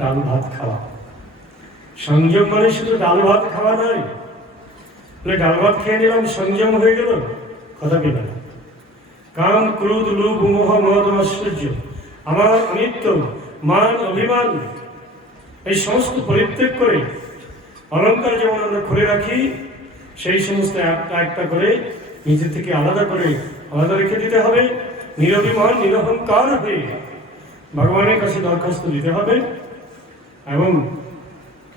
ডাল ভাত খাওয়া। সংযম মানে শুধু ডাল ভাত খাওয়া নয়। ডাল ভাত খেয়ে নিলাম, সংযম হয়ে গেল, কথা পেল না। কাম ক্রোধ, লোভ, মোহ, মদ ঐশ্বর্য আমার অনিত্য, মান, অভিমান, এই সমস্ত পরিত্যাগ করে অলঙ্কার যেমন আমরা খুলে রাখি, সেই সমস্ত একটা একটা করে নিজে থেকে আলাদা করে আলাদা রেখে দিতে হবে। নিরভিমান, নিরহংকার হয়ে ভগবানের কাছে দরখাস্ত দিতে হবে। এবং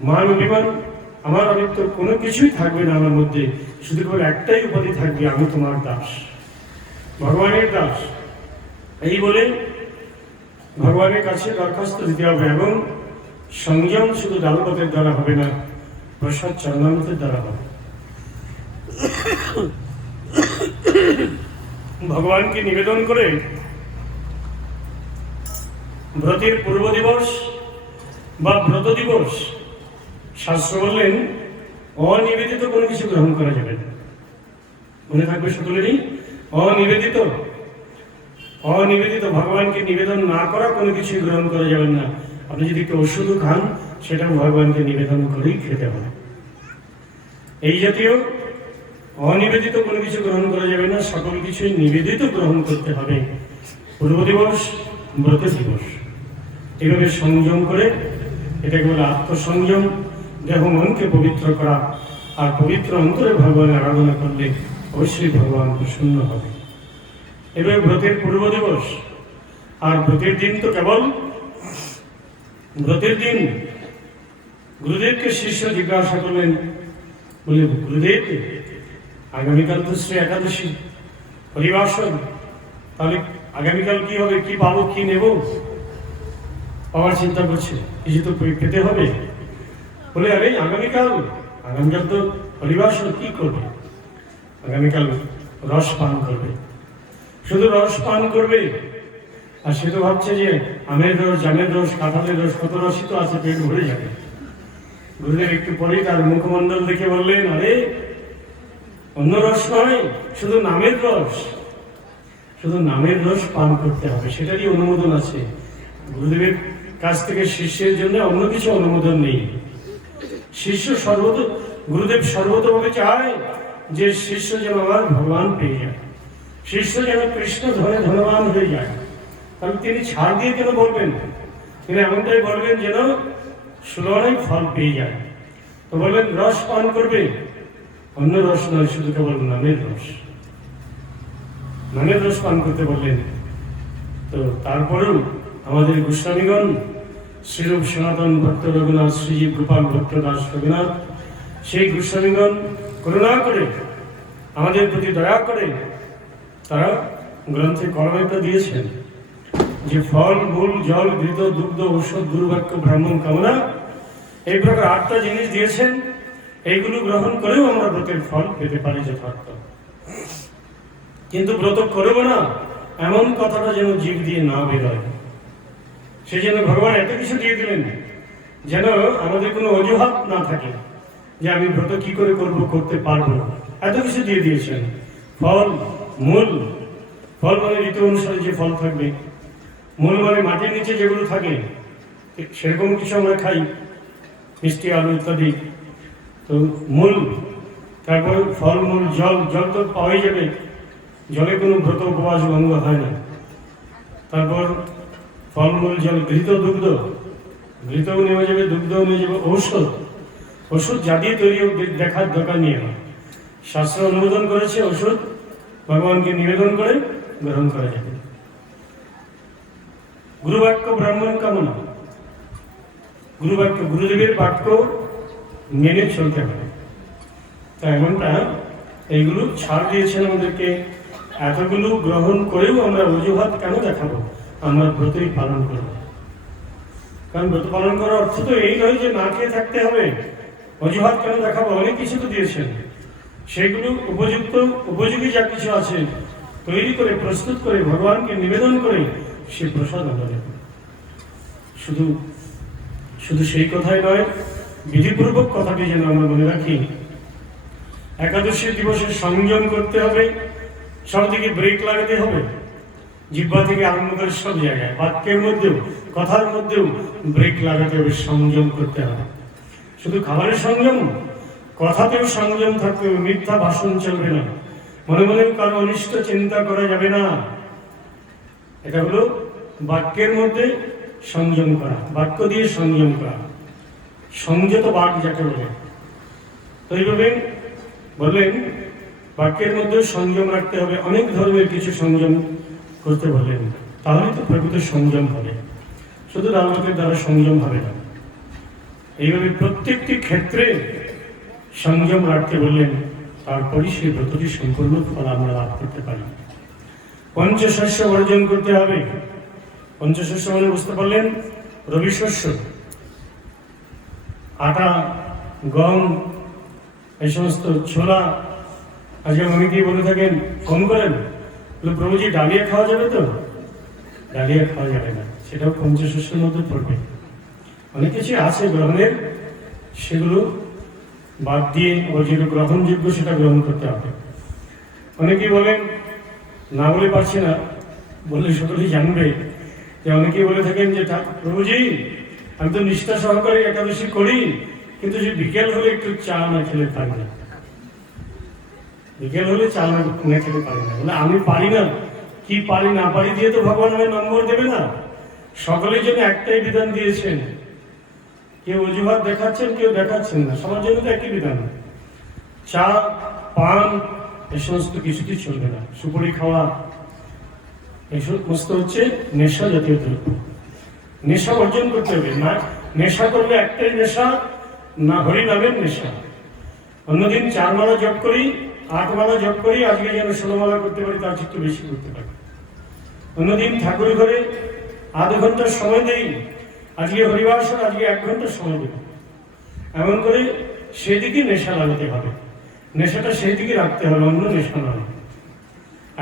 মান অভিমান, আমার অনিত্য কোনো কিছুই থাকবে না আমার মধ্যে। শুধু কেবল একটাই উপাধি থাকবে, আমি তোমার দাস। ভগবানের দাস। এই বলে ভগবানের কাছে দরখাস্ত দিতে হবে এবং সংযম শুধু দালপথের দ্বারা হবে না, প্রসাদ চরণামতের দ্বারা হবে। ভগবানকে নিবেদন করে ব্রতের পূর্ব দিবস বা ব্রত দিবস, শাস্ত্র বললেন, অনিবেদিত কোনো কিছু গ্রহণ করা যাবে না। মনে থাকবে সকলেরই, অনিবেদিত অনিবেদিত, ভগবানকে নিবেদন না করা কোনো কিছু গ্রহণ করা যাবে না। আপনি যদি একটু ওষুধও খান সেটা ভগবানকে নিবেদন করেই খেতে হবে। এই জাতীয় অনিবেদিত কোনো কিছু গ্রহণ করা যাবে না, সকল কিছুই নিবেদিত গ্রহণ করতে হবে। পূর্ব দিবস, ব্রত দিবস। এভাবে সংযম করে এটা কেবল আত্মসংযম, দেহ মনকে পবিত্র করা আর পবিত্র অন্তরে ভগবানের আরাধনা করলে অবশ্যই ভগবান প্রসন্ন হবে। এভাবে ব্রতের পূর্ব দিবস। আর ব্রতের দিন তো কেবল ব্রতের দিন। গুরুদেবকে শিষ্য জিজ্ঞাসা করলেন, বলে, গুরুদেব, আগামীকাল তো শ্রী একাদশী পরিবাসন তাহলে আগামীকাল কি হবে? কি পাবো? কি নেব? পাওয়ার চিন্তা করছে কিছু তো পেতে হবে। বলে, আরে, আগামীকাল আগামীকাল তো পরিবার পরিবাসন কি করবে? আগামীকাল রস পান করবে। শুধু রস পান করবে? আর সে তো ভাবছে যে, আমের রস, জামের রস, কাঁঠালের রস, কত রসই তো আছে, পেট ভরে যাবে। গুরুদেব একটু পরেই তার মুখমণ্ডল দেখে বললেন, আরে, অন্য রস নয়, শুধু নামের রস। শুধু নামের রস পান করতে হবে, সেটারই অনুমোদন আছে। গুরুদেবের কাছ থেকে শিষ্যের জন্য অন্য কিছু অনুমোদন নেই। শিষ্য সর্বত গুরুদেব সর্বতভাবে চায় যে শিষ্য যেন আমার ভগবান পেয়ে যায়। শিষ্য যেন কৃষ্ণ ধরে ধনবান হয়ে যায়। তাহলে তিনি ছাড় দিয়ে কেন বলবেন? তিনি এমনটাই বলবেন যেন সুলনাই ফল পেয়ে যায়। তো বলবেন, রস পান করবে? অন্য রস নয়, শুধু কেবল নামের রস। নামের রস পান করতে বললেন। তো তারপরেও আমাদের গোস্বামীগণ, শ্রীরূপ সনাতন ভক্ত রঘুনাথ শ্রীজীব গোপাল ভক্ত দাস রঘুনাথ, সেই গোস্বামীগণ করুণা করে, আমাদের প্রতি দয়া করে, তারা গ্রন্থে কলমেটা দিয়েছেন যে ফল, মূল, জল ঘৃত দুগ্ধ, ঔষধ, দুর্ভাগ্য ব্রাহ্মণ কামনা, এই প্রকার আটটা জিনিস দিয়েছেন। এইগুলো গ্রহণ করেও আমরা ব্রতের ফল পেতে পারি যথার্থ। কিন্তু ব্রত করব না, এমন কথাটা যেন জীব দিয়ে না বেরোয়। সে যেন ভগবান এত কিছু দিয়ে দিলেন, যেন আমাদের কোনো অজুহাত না থাকে যে আমি ব্রত কি করে করব, করতে পারব। না এত কিছু দিয়ে দিয়েছেন। ফল, মূল, ফল মানে ঋতু অনুসারে যে ফল থাকবে। মূল মানে মাটির নিচে যেগুলো থাকে সেরকম কিছু আমরা খাই, মিষ্টি, আলু ইত্যাদি। তো মূল, তারপর ফল, মূল, জল জল তো পাওয়াই যাবে। জলে কোনো ব্রত, উপবাস ভঙ্গ হয় না। তারপর ফলমূল জল ঘৃত দুগ্ধ ঘৃতও নেওয়া যাবে, দুগ্ধও নিয়ে যাবে, ঔষধ ওষুধ জাতীয় তৈরি দেখার দরকার নিয়ে না শাস্ত্র অনুমোদন করেছে ওষুধ ভগবানকে নিবেদন করে গ্রহণ করা যাবে। গুরুবাক্য ব্রাহ্মণ কামনা। গুরুবাক্য গুরুদেবের বাক্য মেনে চলতে হবে। তা এমনটা, এইগুলো ছাড় দিয়েছেন আমাদেরকে। এতগুলো গ্রহণ করেও আমরা অজুহাত কেন দেখাবো? আমরা ব্রতই পালন করব কারণ ব্রত পালন করার অর্থ তো এই নয় যে না খেয়ে থাকতে হবে। অজুহাত কেন দেখাবো? অনেক কিছু তো দিয়েছেন। সেগুলো উপযুক্ত, উপযোগী যা কিছু আছে, তৈরি করে, প্রস্তুত করে, ভগবানকে নিবেদন করে সে প্রসাদ আমরা শুধু শুধু সেই কথাই নয়, বিধিপূর্বক কথাটি যেন আমরা মনে রাখি। একাদশী দিবসে সংযম করতে হবে, সব দিকে ব্রেক লাগাতে হবে। জিব্বা থেকে করে সব জায়গায়, বাক্যের মধ্যেও, কথার মধ্যেও ব্রেক লাগাতে হবে, সংযম করতে হবে। শুধু খাবারের সংযম, কথাতেও সংযম থাকতে হবে, মিথ্যা ভাষণ চলবে না। মনে মনে কারও অনিষ্ট চিন্তা করা যাবে না। এটা হলো বাক্যের মধ্যে সংযম করা, বাক্য দিয়ে সংযম করা। সংযত বাক যাকে বলে। তো এইভাবে বললেন, বাক্যের মধ্যে সংযম রাখতে হবে, অনেক ধরনের কিছু সংযম করতে বলেন তাহলে তো প্রকৃত সংযম হবে। শুধু রাজনীতির দ্বারা সংযম হবে না। এইভাবে প্রত্যেকটি ক্ষেত্রে সংযম রাখতে বললেন তারপরই সেই ব্রতটি সম্পূর্ণ ফল আমরা লাভ করতে পারি। পঞ্চশস্য অর্জন করতে হবে। পঞ্চশস্য মানে বুঝতে পারলেন? রবি শস্য। আটা, গম, এই সমস্ত ছোলা, আজকে অনেকেই বলে থাকেন, কম করেন? প্রভুজি ডালিয়া খাওয়া যাবে তো? ডালিয়া খাওয়া যাবে না। সেটাও পঞ্চশস্যের মধ্যে পড়বে। অনেক কিছু আছে গ্রহণের। সেগুলো বাদ দিয়ে ও যেটা গ্রহণযোগ্য সেটা গ্রহণ করতে হবে। অনেকেই বলেন, না বলে পারছি না। বললে সকলেই জানবে। যে অনেকেই বলে থাকেন যে প্রভুজি আমি তো নিষ্ঠা সহকারে একাদশী করি। কিন্তু যে বিকেল হলে একটু চা না খেলে পারি না। বিকেল হলে চা না না খেতে পারি না। বলে, আমি পারি না। কি পারি, না পারি দিয়ে তো ভগবান আমায় নম্বর দেবে না। সকলের জন্য একটাই বিধান দিয়েছেন। কেউ অজুহাত দেখাচ্ছেন, কেউ দেখাচ্ছেন না। সবার জন্য তো একই বিধান। চা, পান এ সমস্ত কিছুতেই চলবে না। সুপুরি খাওয়া, এই সমস্ত হচ্ছে নেশা জাতীয় দ্রব্য। নেশা অর্জন করতে হবে। না নেশা করলে একটাই নেশা, না হরি নামের নেশা। অন্যদিন চার মালা জপ করি আট মালা জপ করি আজকে যেন ষোলো মালা করতে পারি, তার একটু বেশি করতে পারি। অন্যদিন ঠাকুর ঘরে আধ ঘণ্টা সময় দেই, আজকে হরিবাসর আজকে এক ঘণ্টা সময় দেব। এমন করে সেদিকে নেশা লাগাতে হবে। নেশাটা সেই দিকে রাখতে হবে, অন্য নেশা নয়।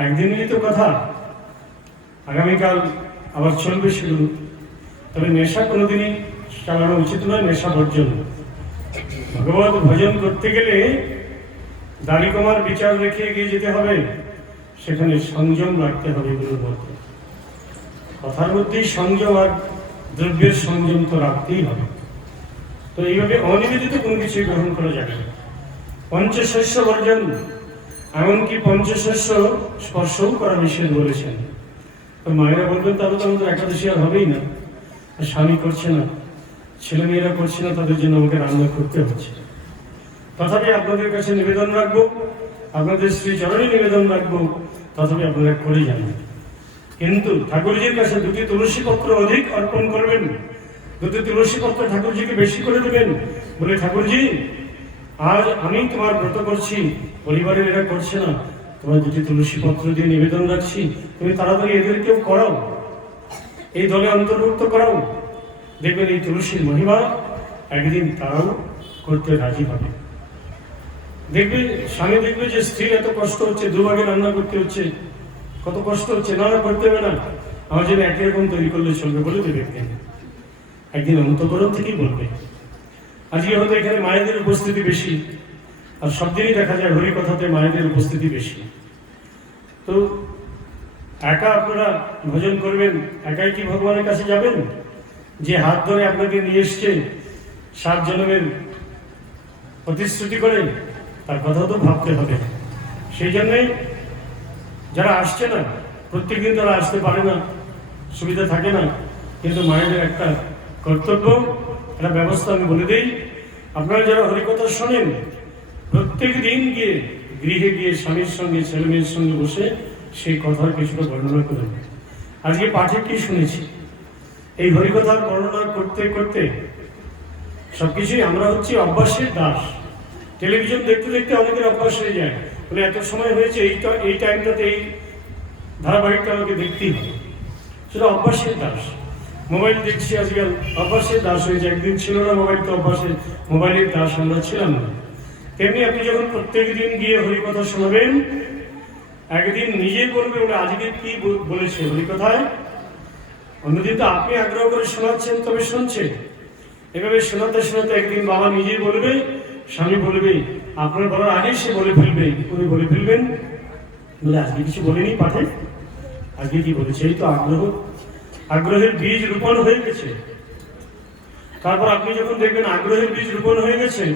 একদিনেরই তো কথা। আগামীকাল আবার চলবে সেগুলো তবে নেশা কোনোদিনই চালানো উচিত নয়, নেশা বর্জন। ভগবত ভজন করতে গেলে দাড়ি কমার বিচার রেখে এগিয়ে যেতে হবে, সেখানে সংযম রাখতে হবে এগুলোর মধ্যে। কথার মধ্যেই সংযম আর দ্রব্যের সংযম তো রাখতেই হবে। তো এইভাবে অনিবেদিত কোনো কিছুই গ্রহণ করা যাবে না। পঞ্চশস্য বর্জন, এমনকি পঞ্চশস্য স্পর্শও করা নিষেধ বলেছেন। তো মায়েরা বলবেন তাহলে তো আমাদের একাদশী আর হবেই না। স্বামী করছে না ছেলে মেয়েরা করছে না, তাদের জন্য আমাকে রান্না করতে হচ্ছে। তথাপি আপনাদের কাছে নিবেদন রাখব, আপনাদের শ্রী চরণে নিবেদন রাখব, তথাপি আপনারা করে যাবেন কিন্তু ঠাকুরজির কাছে দুটি তুলসী পত্র অধিক অর্পণ করবেন, দুটি তুলসী পত্র ঠাকুরজিকে বেশি করে দেবেন। বলে, ঠাকুরজি, আজ আমি তোমার ব্রত করছি, পরিবারের এরা করছে না। তোমার দুটি তুলসী পত্র দিয়ে নিবেদন রাখছি। তুমি তাড়াতাড়ি এদেরকেও করাও, এই দলে অন্তর্ভুক্ত করাও। দেখবেন এই তুলসীর মহিমা একদিন তারাও করতে রাজি হবে। দেখবে স্বামী দেখবে যে স্ত্রীর এত কষ্ট হচ্ছে, দুভাগে রান্না করতে হচ্ছে, কত কষ্ট হচ্ছে, না করতে হবে না। আমার জন্য একই রকম তৈরি করলে চলবে বলে দেবে একদিন একদিন অন্তকরণ থেকেই বলবে। আজকে হয়তো এখানে মায়েদের উপস্থিতি বেশি, আর সব দিনই দেখা যায় হরি কথাতে মায়েদের উপস্থিতি বেশি। তো একা আপনারা ভোজন করবেন, একাই কি ভগবানের কাছে যাবেন? যে হাত ধরে আপনাকে নিয়ে এসছে, সাত জন্মের প্রতিশ্রুতি করে তার কথা তো ভাবতে হবে। সেই জন্যে যারা আসছে না, প্রত্যেকদিন তারা আসতে পারে না, সুবিধা থাকে না, কিন্তু মায়েদের একটা কর্তব্য, একটা ব্যবস্থা আমি বলে দিই। আপনারা যারা হরিকথা শোনেন প্রত্যেক দিন গিয়ে গৃহে গিয়ে স্বামীর সঙ্গে, ছেলে মেয়ের সঙ্গে বসে সেই কথার কিছুটা বর্ণনা করেন আজকে পাঠে কি শুনেছি? এই হরিকথার বর্ণনা করতে করতে সবকিছুই আমরা হচ্ছি অভ্যাসের দাস। টেলিভিশন দেখতে দেখতে অনেকের অভ্যাস হয়ে যায়। বলে এত সময় হয়েছে, এই এই টাইমটাতে এই ধারাবাহিকটা আমাকে দেখতেই হবে। সেটা অভ্যাসের দাস। মোবাইল দেখছি আজকাল, অভ্যাসের দাস হয়েছে একদিন ছিল না মোবাইল, তো অভ্যাসের, মোবাইলের দাস আমরা ছিলাম না। তেমনি আপনি যখন প্রত্যেক দিন গিয়ে হরিকথা শোনাবেন, একদিন নিজে বলবে ওরা আজকে কি বলেছে হরিকথায়? অন্যদিন তো আপনি আগ্রহ করে শোনাচ্ছেন, তবে শুনছে এভাবে শোনাতে শোনাতে একদিন বাবা নিজেই বলবে স্বামী বলবে, আপনার বলার আগে সে বলে ফেলবে। উনি বলে ফেলবেন। বলে আজকে কিছু বলেনি পাঠে। আজকে কি বলেছে? এই তো আগ্রহ। আগ্রহের বীজ রোপণ হয়ে গেছে। তারপর আপনি যখন দেখবেন আগ্রহের বীজ রোপণ হয়ে গেছে,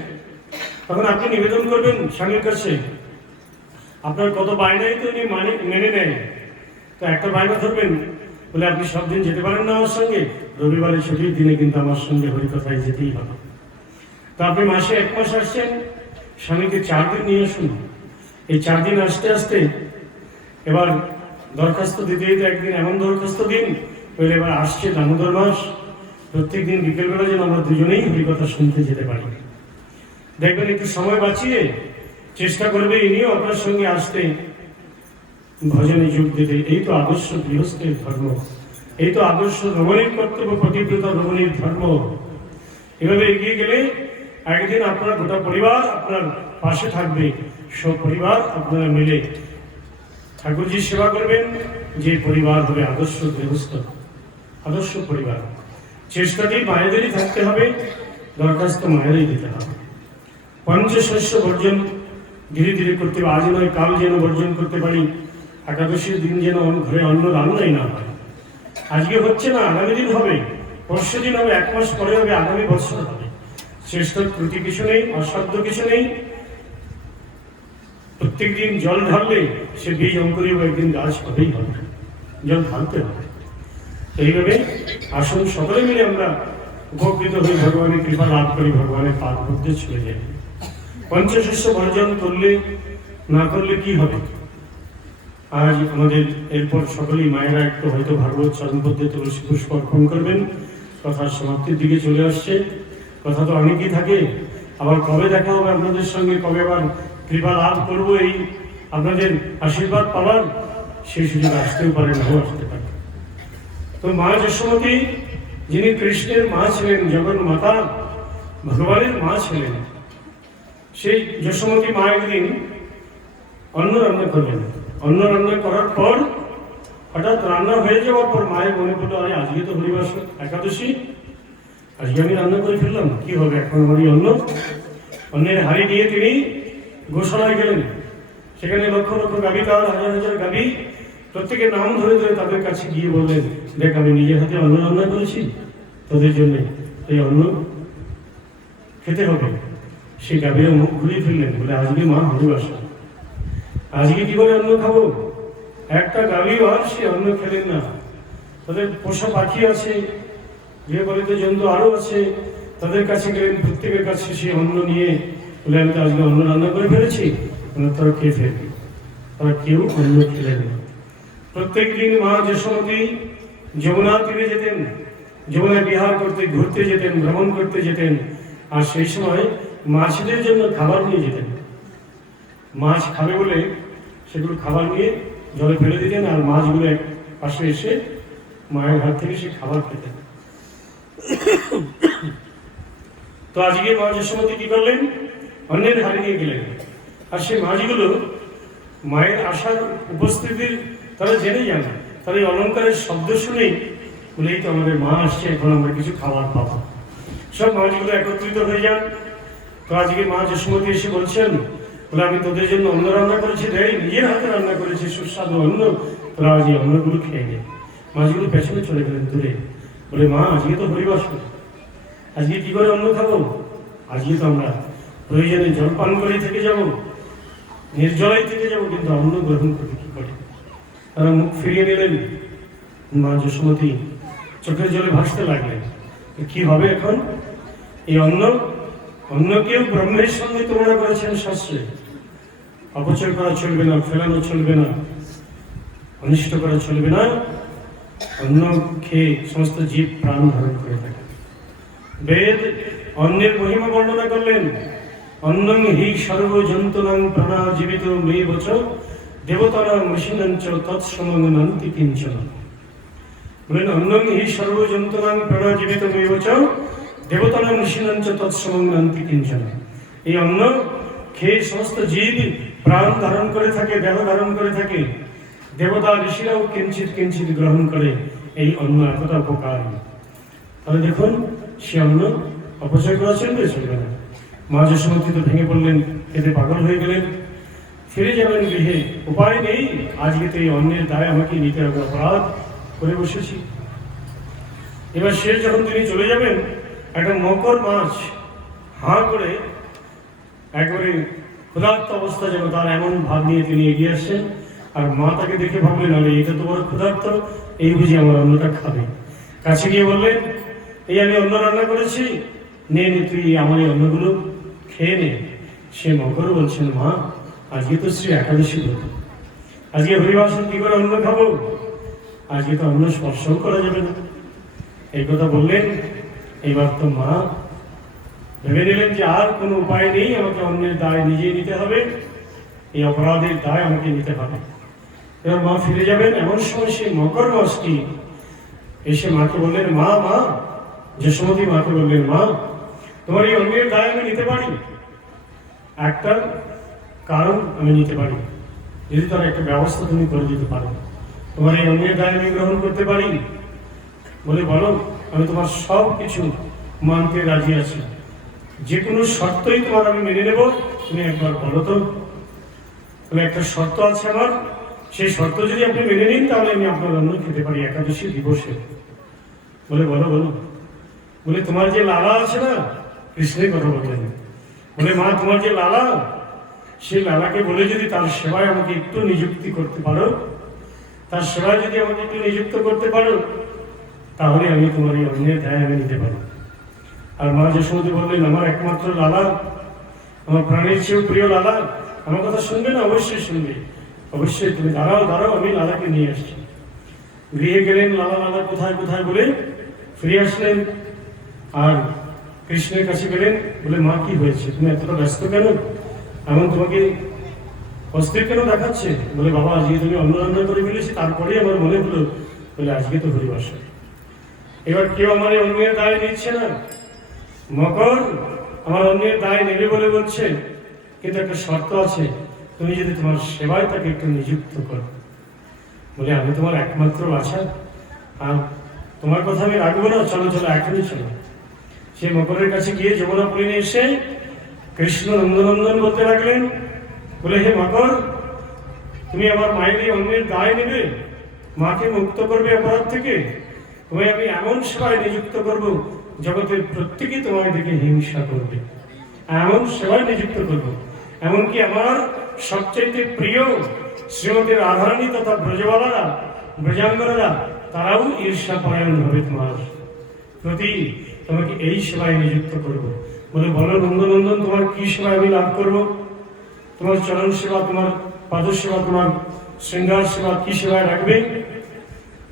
তখন আপনি নিবেদন করবেন স্বামীর কাছে, আপনার কত বায়নাই তো উনি মানে মেনে নেয়? তো একটা বায়না ধরবেন। বলে, আপনি সব দিন যেতে পারেন না আমার সঙ্গে। রবিবারের ছুটির দিনে কিন্তু আমার সঙ্গে হরিকথায় যেতেই হবে। তো আপনি মাসে এক মাস আসছেন, স্বামীকে চার দিন নিয়ে আসুন। এই চার দিন আসতে আসতে এবার দরখাস্ত দিতে দিতে একদিন এমন দরখাস্ত দিন, বলে এবার আসছে দামোদর মাস। প্রত্যেক দিন বিকেলবেলা যেন আমরা দুজনেই হরিকথা শুনতে যেতে পারি। দেখবেন একটু সময় বাঁচিয়ে চেষ্টা করবে ইনিও আপনার সঙ্গে আসতে। ভজনে যোগ দিতে। এই তো আদর্শ গৃহস্থের ধর্ম। এই তো আদর্শ রমণীর কর্তব্য প্রতিব্রত রমণীর ধর্ম। এভাবে এগিয়ে গেলে একদিন আপনার গোটা পরিবার আপনার পাশে থাকবে। সব পরিবার আপনারা মিলে ঠাকুরজি সেবা করবেন, যে পরিবার হবে আদর্শ গৃহস্থ, আদর্শ পরিবার। চেষ্টাটি মায়েদেরই থাকতে হবে, দরখাস্ত মায়েরই দিতে হবে। পঞ্চশস্য বর্জন ধীরে ধীরে করতে হবে। আজ নয়, কাল যেন বর্জন করতে পারি। একাদশীর দিন যেন ঘরে অন্ন রান্নাই না হয়। আজকে হচ্ছে না, আগামী দিন হবে, পরশু দিন হবে, এক মাস পরে হবে, আগামী বছর হবে। শ্রেষ্ঠ ত্রুটি কিছু নেই, অসাধ্য কিছু নেই। প্রত্যেক দিন জল ঢাললে সে বীজ অঙ্কুরিত একদিন গাছ হবেই হবে, জল ঢালতে হবে। এইভাবে আসুন সকলে মিলে আমরা উপকৃত হয়ে ভগবানের কৃপা লাভ করি, ভগবানের পাদ মধ্যে চলে যাই। পঞ্চশস্য বর্জন করলে, না করলে কি হবে? আজ আমাদের এরপর সকলেই মায়েরা একটু হয়তো ভাগবত চরণপদ্যে তুলসী পুষ্প অর্পণ করবেন। কথার সমাপ্তির দিকে চলে আসছে। কথা তো অনেকেই থাকে। আবার কবে দেখা হবে আপনাদের সঙ্গে? কবে আবার কৃপা লাভ করব এই আপনাদের আশীর্বাদ পাওয়ার? সেই সুযোগ আসতেও পারে নাও আসতে পারে। তো মা যশোমতী, যিনি কৃষ্ণের মা ছিলেন, জগন মাতা, ভগবানের মা ছিলেন, সেই যশোমতী মা একদিন অন্ন রান্না করলেন। অন্ন রান্না করার পর হঠাৎ রান্না হয়ে যাওয়ার পর মায়ের মনে পড়ল, আরে, আজকে তো হরিবাস একাদশী। আজকে আমি রান্না করে ফেললাম কি হবে? এখন আমার এই অন্ন। অন্যের হাড়ি নিয়ে তিনি গোশালায় গেলেন। সেখানে লক্ষ লক্ষ গাভী, তার হাজার হাজার গাভী, প্রত্যেকের নাম ধরে ধরে তাদের কাছে গিয়ে বললেন, দেখ, আমি নিজের হাতে অন্ন রান্না করেছি। তোদের জন্য এই অন্ন খেতে হবে। সেই গাভীরা মুখ ঘুরিয়ে ফেললেন বলে, আজকে মা হরিবাসা আজকে কি করে অন্ন খাব? একটা গাভীও আর সে অন্ন খেলেন না। তাদের পোষা পাখি আছে গৃহপালিত জন্তু আরও আছে, তাদের কাছে গেলেন প্রত্যেকের কাছে সে অন্ন নিয়ে বলে আমি তো আজকে অন্ন রান্না করে ফেলেছি। তারা খেয়ে ফেলবে। তারা কেউ অন্ন খেলেন না। প্রত্যেক দিন মা যশোমতী যমুনার তীরে যেতেন যমুনায় বিহার করতে, ঘুরতে যেতেন, ভ্রমণ করতে যেতেন, আর সেই সময় মাছদের জন্য খাবার নিয়ে যেতেন। মাছ খাবে বলে সেগুলো খাবার নিয়ে জলে ফেলে দিতেন, আর মাছগুলো পাশে এসে মায়ের হাত থেকে সে খাবার খেতেন। তো আজকে মা যশোমতী কি করলেন? অন্যের হারে নিয়ে গেলেন। আর সেই মাছগুলো মায়ের আসার উপস্থিতির তারা জেনে যান। তারা এই অলঙ্কারের শব্দ শুনেই বলেই তো আমাদের মা আসছে, এখন আমরা কিছু খাবার পাবো। সব মাছগুলো একত্রিত হয়ে যান। তো আজকে মা যশোমতী এসে বলছেন বলে আমি তোদের জন্য অন্ন রান্না করেছি, রে, নিজের হাতে রান্না করেছি, সুস্বাদু অন্ন। তোরা আজ এই অন্নগুলো খেয়ে নে। মাছগুলো পেছনে চলে গেলেন দূরে। বলে, মা, আজকে তো হরিবাস আজকে কি করে অন্ন খাব? আজকে তো আমরা প্রয়োজনে জল পান করে থেকে যাব নির্জলাই থেকে যাব, কিন্তু অন্ন গ্রহণ করবে কি করে? তারা মুখ ফিরিয়ে নিলেন। মা যশোমতী চোখের জলে ভাসতে লাগলেন। কি হবে এখন? এই অন্ন? অন্য কেউ ব্রহ্মের সঙ্গে তুলনা করেছেন শাস্ত্রে। অপচয় করা চলবে না, ফেলানো চলবে না, অনিষ্ট করা চলবে না। অন্ন খেয়ে সমস্ত জীব প্রাণ ধারণ করে থাকে। বেদ অন্যের মহিমা বর্ণনা করলেন অন্নং হি সর্বজন্তনাং প্রাণা জীবিত বচ কিঞ্চন। বলেন হি প্রাণা জীবিত মে বচ দেবতারা মৃষিণঞ্চ তৎসমঙ্গনান্তি কিঞ্চন। এই অন্ন খেয়ে সমস্ত জীব প্রাণ ধারণ করে থাকে, দেহ ধারণ করে থাকে দেবতা, ঋষিরাও কিঞ্চিত কিঞ্চিত গ্রহণ করে এই অন্ন এতটা উপকারী। তাহলে দেখুন, সে অন্ন অপচয় করা চলবে চলবে না। মা তো ভেঙে পড়লেন এতে পাগল হয়ে গেলেন। ফিরে যাবেন গৃহে। উপায় নেই, আজকে তো এই অন্যের দায় আমাকে নিতে হবে, অপরাধ করে বসেছি। এবার শেষ যখন তিনি চলে যাবেন, একটা মকর মাছ হাঁ করে একবারে ক্ষুধার্ত অবস্থা যেন তার এমন ভাব নিয়ে তিনি এগিয়ে আসছেন। আর মা তাকে দেখে ভাবলেন আরে এটা তো বড় ক্ষুধার্ত, এই বুঝি আমার অন্নটা খাবে। কাছে গিয়ে বললেন, এই আমি অন্ন রান্না করেছি, নে নে, তুই আমার এই অন্নগুলো খেয়ে নে। সে মকর বলছেন, মা, আজকে তো শ্রী একাদশী ব্রত। আজকে হরিবাসন কি করে অন্ন খাব? আজকে তো অন্ন স্পর্শও করা যাবে না। এই কথা বললেন এইবার তো মা ভেবে নিলেন যে আর কোনো উপায় নেই, আমাকে অন্যের দায় নিজেই নিতে হবে, এই অপরাধের দায় আমাকে নিতে হবে। এবার মা, ফিরে যাবেন এমন সময় সেই মকর মাসটি এসে মাকে বললেন, মা মা। যশোমতী মাকে বললেন, মা, তোমার এই অন্যের দায় আমি নিতে পারি? একটা কারণ আমি নিতে পারি। যদি তার একটা ব্যবস্থা তুমি করে দিতে পারো। তোমার এই অন্যের দায় আমি গ্রহণ করতে পারি? বলে, বলো, আমি তোমার সব কিছু মানতে রাজি আছি। যে কোনো শর্তই তোমার আমি মেনে নেব। তুমি একবার বলো তো। একটা শর্ত আছে আমার। সেই শর্ত যদি আপনি মেনে নিন, তাহলে আমি আপনার অন্ন খেতে পারি একাদশী দিবসে। বলে, বলো বলো। বলে, তোমার যে লালা আছে না কৃষ্ণের কথা বললেন। বলে, মা, তোমার যে লালা, সেই লালাকে বলে যদি তার সেবায় আমাকে একটু নিযুক্তি করতে পারো, তার সেবায় যদি আমাকে একটু নিযুক্ত করতে পারো, তাহলে আমি তোমার এই অন্যের দায় আমি নিতে পারি। আর মা যে যশোমতী বললেন, আমার একমাত্র লালা, আমার প্রাণের চেয়েও প্রিয় লালা, আমার কথা শুনবে না? অবশ্যই শুনবে। অবশ্যই তুমি দাঁড়াও দাঁড়াও, আমি লালাকে নিয়ে আসছি। গৃহে গেলেন লালা লালা কোথায় কোথায় বলে ফিরে আসলেন। আর কৃষ্ণের কাছে গেলেন, বলে, মা, কি হয়েছে? তুমি এতটা ব্যস্ত কেন? এমন তোমাকে অস্থির কেন দেখাচ্ছে? বলে, বাবা, আজকে তুমি অন্ন রান্না করে ফেলেছি, তারপরেই আমার মনে হলো। বলে, আজকে তো হরিবাসা এবার কেউ আমার অন্যের দায় নিচ্ছে না। মকর আমার অন্যের দায় নেবে বলে বলছে, কিন্তু একটা শর্ত আছে। তুমি যদি তোমার সেবায় তাকে একটু নিযুক্ত করো। বলে, আমি তোমার একমাত্র বাছা। আর তোমার কথা আমি রাখব না। চলো চলো, এখনই চলো। সে মকরের কাছে গিয়ে যমুনা পুলিনে এসে কৃষ্ণ নন্দনন্দন বলতে লাগলেন, বলে, হে মকর, তুমি আমার মায়ের অন্যের দায় নেবে? মাকে মুক্ত করবে অপরাধ থেকে? তোমায় আমি এমন সেবায় নিযুক্ত করব, জগতের প্রত্যেকেই তোমায় দেখে হিংসা করবে। এমন সেবায় নিযুক্ত করব। এমনকি আমার সবচেয়ে প্রিয় শ্রীমতী রাধারানী তথা ব্রজবালারা, ব্রজাঙ্গনারা, তারাও ঈর্ষা পরায়ণ হবে তোমার। প্রতি তোমাকে এই সেবায় নিযুক্ত করব। বলে, বলো, নন্দনন্দন, তোমার কি সেবায় আমি লাভ করব? তোমার চরণ সেবা, তোমার পাদ সেবা, তোমার শৃঙ্গার সেবা কি সেবায় রাখবে?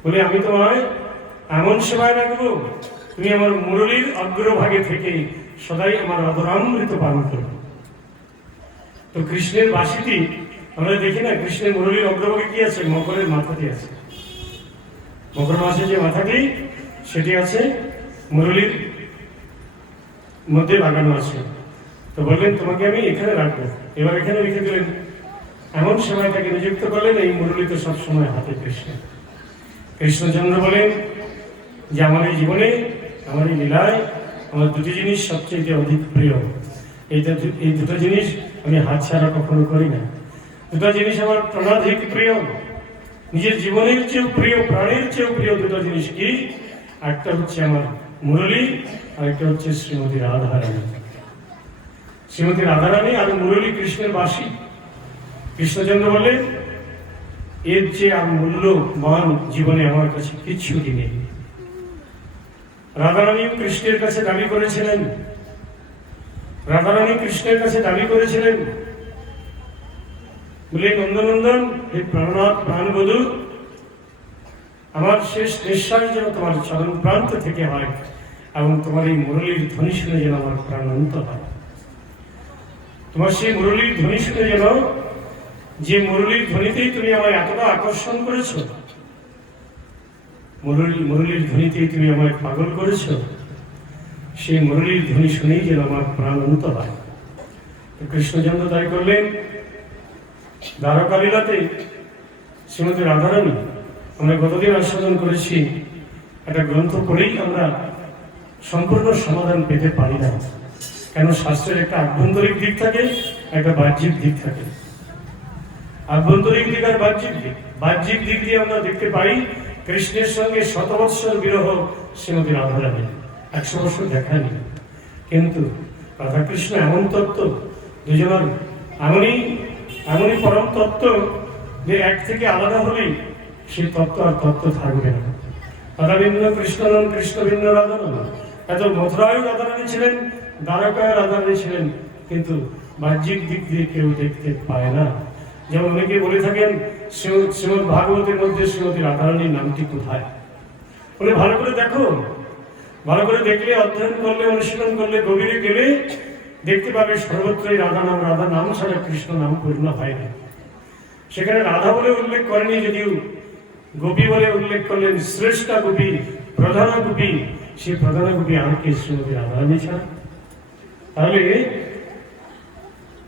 বলে, আমি তোমায় এমন সেবায় রাখব, তুমি আমার মুরলীর অগ্রভাগে থেকে সদাই আমার অধরামৃত পান করবে। তো কৃষ্ণের বাসিটি, আমরা দেখি না, কৃষ্ণের মুরলীর অগ্রভাগে কি আছে? মকরের মাথাটি আছে। মকর মাসে যে মাথাটি, সেটি আছে মুরলীর মধ্যে লাগানো আছে। তো বললেন, তোমাকে আমি এখানে রাখব। এবার এখানে লিখে দিলেন। এমন সময় তাকে নিযুক্ত করলেন এই মুরলী তো সবসময় হাতে কৃষ্ণ। কৃষ্ণচন্দ্র বলেন যে, আমার এই জীবনে, আমার এই লীলায় আমার দুটি জিনিস সবচেয়ে অধিক প্রিয়। এই দুটো জিনিস আমি হাত ছাড়া কখনো করি না। দুটো জিনিস আমার প্রাণাধিক প্রিয়। নিজের জীবনের চেয়েও প্রিয়, প্রাণের চেয়েও প্রিয় দুটো জিনিস কি? একটা হচ্ছে আমার মুরলী আর একটা হচ্ছে শ্রীমতী রাধারানী। শ্রীমতী রাধারানী আর মুরলী কৃষ্ণের বাসী। কৃষ্ণচন্দ্র বলে এর যে আর মূল্যবান জীবনে আমার কাছে কিচ্ছুটি নেই। রাধারানী কৃষ্ণের কাছে দাবি করেছিলেন রাধারানী কৃষ্ণের কাছে দাবি করেছিলেন, বলে, নন্দনন্দন, হে প্রাণনাথ, প্রাণবধূ, আমার শেষ নিঃশ্বাস যেন তোমার চরণ প্রান্ত থেকে হয় এবং তোমার এই মুরলীর ধ্বনি শুনে যেন আমার প্রাণান্ত হয়। তোমার সেই মুরলীর ধ্বনি শুনে যেন যে মুরলীর ধ্বনিতেই তুমি আমায় এতটা আকর্ষণ করেছ, মুরলী, মুরলীর ধ্বনিতেই তুমি আমায় পাগল করেছ সেই মুরলীর ধ্বনি শুনেই যেন আমার প্রাণ অন্ত হয়। কৃষ্ণচন্দ্র তাই করলেন। দ্বারকালীলাতে শ্রীমতী রাধারানী, আমরা গতদিন আস্বাদন করেছি। একটা গ্রন্থ পড়েই আমরা সম্পূর্ণ সমাধান পেতে পারি না। কেন শাস্ত্রের একটা আভ্যন্তরিক দিক থাকে, একটা বাহ্যিক দিক থাকে। আভ্যন্তরিক দিক আর বাহ্যিক দিক। বাহ্যিক দিক দিয়ে আমরা দেখতে পাই কৃষ্ণের সঙ্গে শতবৎসর বিরহ শ্রীমতী রাধারানী একশো বছর দেখায়নি। কিন্তু রাধাকৃষ্ণ এমন তত্ত্ব, দুজনের এমনই এমনই পরম তত্ত্ব যে এক থেকে আলাদা হলেই সেই তত্ত্ব আর তত্ত্ব থাকবে না। রাধা ভিন্ন কৃষ্ণ নন কৃষ্ণ ভিন্ন রাধা নন এত মথুরায় রাধারানী ছিলেন, দ্বারকায় রাধারানী ছিলেন, কিন্তু বাহ্যিক দিক দিয়ে কেউ দেখতে পায় না। যেমন অনেকে বলে থাকেন শ্রীমৎ ভাগবতের মধ্যে শ্রীমতী রাধারানীর নামটি কোথায়? বলে ভালো করে দেখো। ভালো করে দেখলে, অধ্যয়ন করলে, অনুশীলন করলে, গভীরে গেলে দেখতে পাবে সর্বত্রই রাধা নাম রাধা নাম ছাড়া কৃষ্ণ নাম পূর্ণ হয় না। সেখানে রাধা বলে উল্লেখ করেনি, যদিও গোপী বলে উল্লেখ করলেন, শ্রেষ্ঠা গোপী, প্রধান গোপী সেই প্রধান গোপী আর কে শ্রীমতী রাধারানী ছাড়া। তাহলে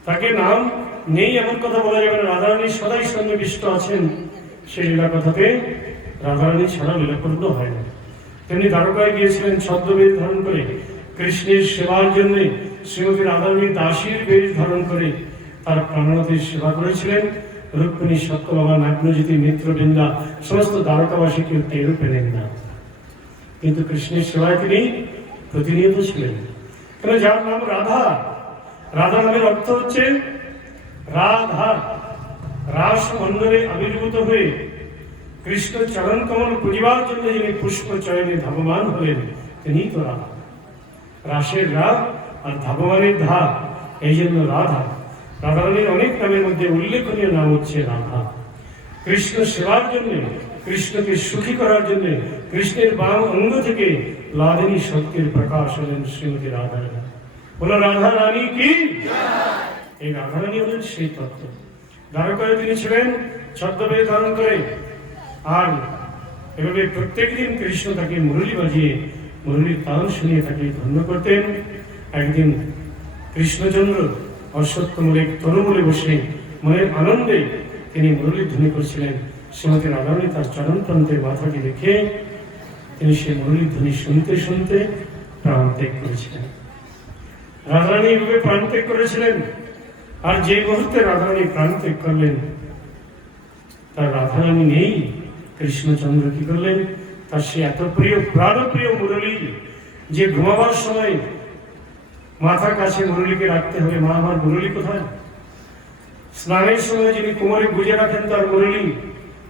তাকে নাম নেই এমন কথা বলা যাবে না। রাধারানী সদাই সন্নিবিষ্ট আছেন, সেই লীলা কথাতে রাধারানী ছাড়া লীলাপূর্ণ হয় না। তেমনি দ্বারকায় গিয়েছিলেন ছদ্মবেদ ধারণ করে। কৃষ্ণের সেবার জন্য শ্রীমতী রাধারানী দাসীর বেশ ধারণ করে। তার প্রাণনাথের সেবা করেছিলেন। রুক্মিণী সত্যবাবা নাগ্নজ্যোতি মিত্রবৃন্দা, সমস্ত দ্বারকাবাসী কেউ টেরও পেলেন না কিন্তু কৃষ্ণের সেবায় তিনি প্রতিনিয়ত ছিলেন। কেন যার নাম রাধা? রাধা নামের অর্থ হচ্ছে রাধা। রাস মন্দিরে আবির্ভূত হয়ে কৃষ্ণ চরণ কমল পুজিবার জন্য যিনি পুষ্প চয়নে ধাবমান হলেন, তিনি তো রাধা। রাসের রাগ আর ধাবমানের ধা এই জন্য রাধা। রাধারানীর অনেক নামের মধ্যে উল্লেখনীয় নাম হচ্ছে রাধা। কৃষ্ণ সেবার জন্য, কৃষ্ণকে সুখী করার জন্য, কৃষ্ণের বাম অঙ্গ থেকে লাদিনী শক্তির প্রকাশ হলেন শ্রীমতী রাধা বলো রাধা রানী কি? এই রাধারানী হলেন সেই তত্ত্ব। দ্বারকায় তিনি ছিলেন, ছদ্মবেদ ধারণ করে আর এভাবে প্রত্যেক দিন কৃষ্ণ তাকে মুরলী বাজিয়ে মুরলীর তাল শুনিয়ে তাকে ধন্য করতেন। একদিন কৃষ্ণচন্দ্র অশ্বত্থমূলে তরুমূলে বসে মনের আনন্দে তিনি মুরলী ধ্বনি করছিলেন। শ্রীমতী রাধারানী তার চরণ প্রান্তে মাথাকে রেখে তিনি সেই মুরলী ধ্বনি শুনতে শুনতে প্রাণ ত্যাগ করেছিলেন। রাধারানী এভাবে প্রাণ ত্যাগ করেছিলেন আর যে মুহূর্তে রাধারানী প্রাণ ত্যাগ করলেন, তার রাধারানী নেই। কৃষ্ণচন্দ্র কি করলেন? তার সে এত প্রিয়, প্রাণপ্রিয় মুরলী, যে ঘুমাবার সময় মাথার কাছে মুরলীকে রাখতে হবে। মা, আমার মুরলী কোথায়? স্নানের সময় যিনি কোমরে গুজে রাখেন, তার মুরলী,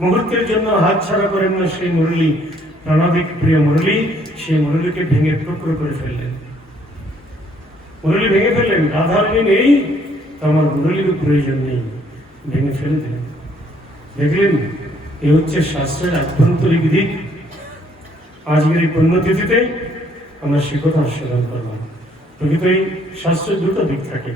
মুহূর্তের জন্য হাত ছাড়া করেন না সেই মুরলী। প্রাণাধিক প্রিয় মুরলী, সেই মুরলীকে ভেঙে টুকরো করে ফেললেন। মুরলী ভেঙে ফেললেন, রাধারানী নেই, তো আমার মুরলীর প্রয়োজন নেই। ভেঙে ফেলে দিলেন। দেখলেন এ হচ্ছে শাস্ত্রের আভ্যন্তরিক দিক আজকের এই পুণ্যতিথিতে আমরা সে কথা স্মরণ করলাম। প্রকৃতই শাস্ত্রের দুটো দিক থাকে।